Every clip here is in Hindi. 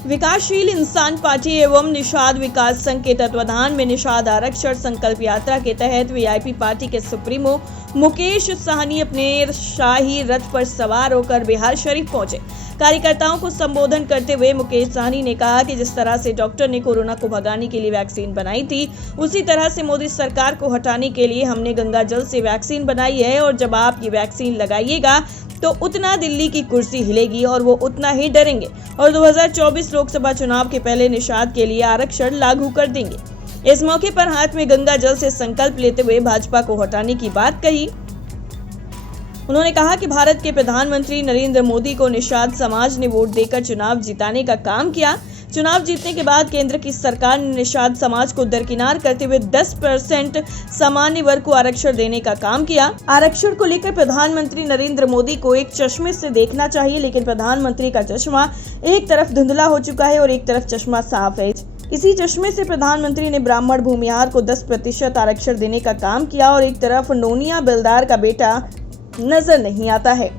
विकासशील इंसान पार्टी एवं निषाद विकास संघ के तत्वाधान में निषाद आरक्षण संकल्प यात्रा के तहत वीआईपी पार्टी के सुप्रीमो मुकेश साहनी अपने शाही रथ पर सवार होकर बिहार शरीफ पहुंचे। कार्यकर्ताओं को संबोधन करते हुए मुकेश साहनी ने कहा कि जिस तरह से डॉक्टर ने कोरोना को भगाने के लिए वैक्सीन बनाई थी, उसी तरह से मोदी सरकार को हटाने के लिए हमने गंगा जल से वैक्सीन बनाई है और जब आप ये वैक्सीन लगाइएगा तो उतना दिल्ली की कुर्सी हिलेगी और वो उतना ही डरेंगे और 2024 लोकसभा चुनाव के पहले निषाद के लिए आरक्षण लागू कर देंगे। इस मौके पर हाथ में गंगा जल से संकल्प लेते हुए भाजपा को हटाने की बात कही। उन्होंने कहा कि भारत के प्रधानमंत्री नरेंद्र मोदी को निषाद समाज ने वोट देकर चुनाव जिताने का काम किया। चुनाव जीतने के बाद केंद्र की सरकार ने निषाद समाज को दरकिनार करते हुए 10% सामान्य वर्ग को आरक्षण देने का काम किया। आरक्षण को लेकर प्रधानमंत्री नरेंद्र मोदी को एक चश्मे से देखना चाहिए, लेकिन प्रधानमंत्री का चश्मा एक तरफ धुंधला हो चुका है और एक तरफ चश्मा साफ है। इसी चश्मे से प्रधानमंत्री ने ब्राह्मण भूमिहार को 10% आरक्षण देने का काम किया और एक तरफ नोनिया बेलदार का बेटा नजर नहीं आता है।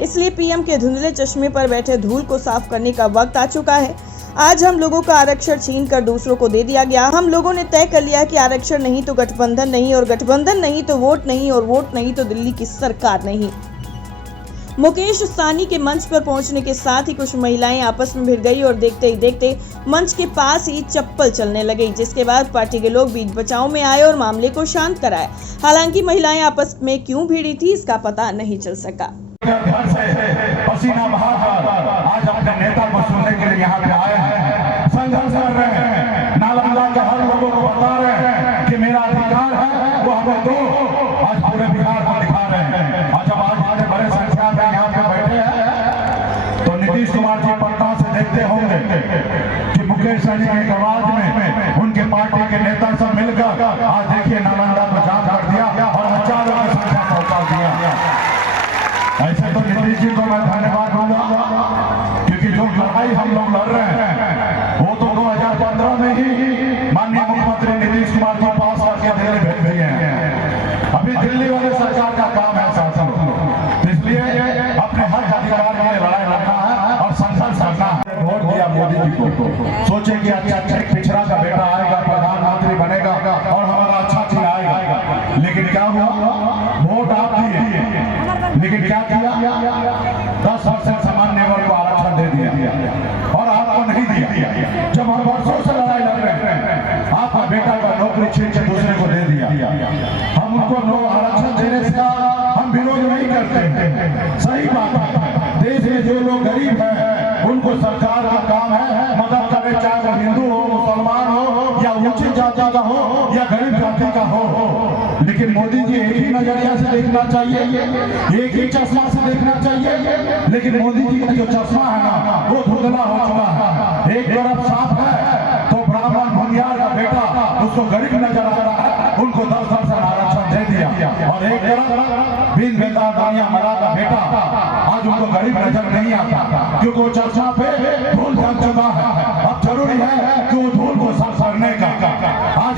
इसलिए पीएम के धुंधले चश्मे पर बैठे धूल को साफ करने का वक्त आ चुका है। आज हम लोगों का आरक्षण छीन कर दूसरों को दे दिया गया। हम लोगों ने तय कर लिया कि आरक्षण नहीं तो गठबंधन नहीं, और गठबंधन नहीं तो वोट नहीं, और वोट नहीं तो दिल्ली की सरकार नहीं। मुकेश साहनी के मंच पर पहुंचने के साथ ही कुछ महिलाएं आपस में भिड़ गई और देखते ही देखते मंच के पास ही चप्पल चलने लगी, जिसके बाद पार्टी के लोग बीच बचाव में आए और मामले को शांत कराया। हालांकि महिलाएं आपस में क्यों भिड़ी थी इसका पता नहीं चल सका। पसीना बहाकर आज अपने नेता को सुनने के लिए यहाँ पे आए हैं, संघर्ष कर रहे हैं, नालंदा के हर लोगों को बता रहे हैं कि मेरा अधिकार है वो हमें दो। आज पूरे बिहार को दिखा रहे हैं और जब आज बड़े संख्या में यहाँ पे बैठे हैं तो नीतीश कुमार जी पटना से देखते होंगे कि मुकेश साहनी की आवाज में उनके पार्टी के नेता सब मिलकर आज देखिए नालंदा को जाम कर दिया और हजारों की संख्या पहुंचा दिया। ऐसे तो नीतीश जी को मैं धन्यवाद दूंगा, क्योंकि जो लड़ाई हम लोग लड़ रहे हैं वो तो 2015 में ही माननीय मुख्यमंत्री नीतीश कुमार जी पास करके दिल्ली भेज दिए हैं। अभी दिल्ली वाले सरकार का काम है शासन, तो इसलिए अपने हक अधिकार के लिए लड़ाई लड़ना है और संघर्ष करना है। वोट दिया मोदी जी को, सोचे कि अच्छा पिछड़ा का बेटा आएगा, प्रधानमंत्री बनेगा और हमारा अच्छा चीज आएगा, लेकिन क्या हुआ? वोट आप दिए, लेकिन क्या किया? 10% सामान्य वर्ग को आरक्षण दे दिया और आपको नहीं दिया। जब हम वर्षों से लड़ाई लड़ रहे हैं, आपका बेटा का नौकरी छीन के दूसरे को दे दिया। हम उनको आरक्षण देने का हम विरोध नहीं करते, सही बात है। देश में जो लोग गरीब हैं उनको सरकार का काम है मदद करे, चाहे वो हिंदू हो, मुसलमान हो, या ऊंची जाति का हो या गरीब जाति का हो। लेकिन मोदी जी एक ही नजरिया से देखना चाहिए, एक ही चश्मा से देखना चाहिए, लेकिन मोदी जी का जो चश्मा है ना वो धुंधला हो चुका है। एक तरफ साफ है तो ब्राह्मण भूमिहार का बेटा उसको गरीब नजर आ रहा है, उनको 10% आरक्षण दे दिया, और एक तरफ बिन बेटा दानिया मरा का बेटा आज उनको गरीब नजर नहीं आता, क्योंकि वो चश्मा पे धूल जम चुका है। अब जरूरी है कि वो धूल को साफ करने का आज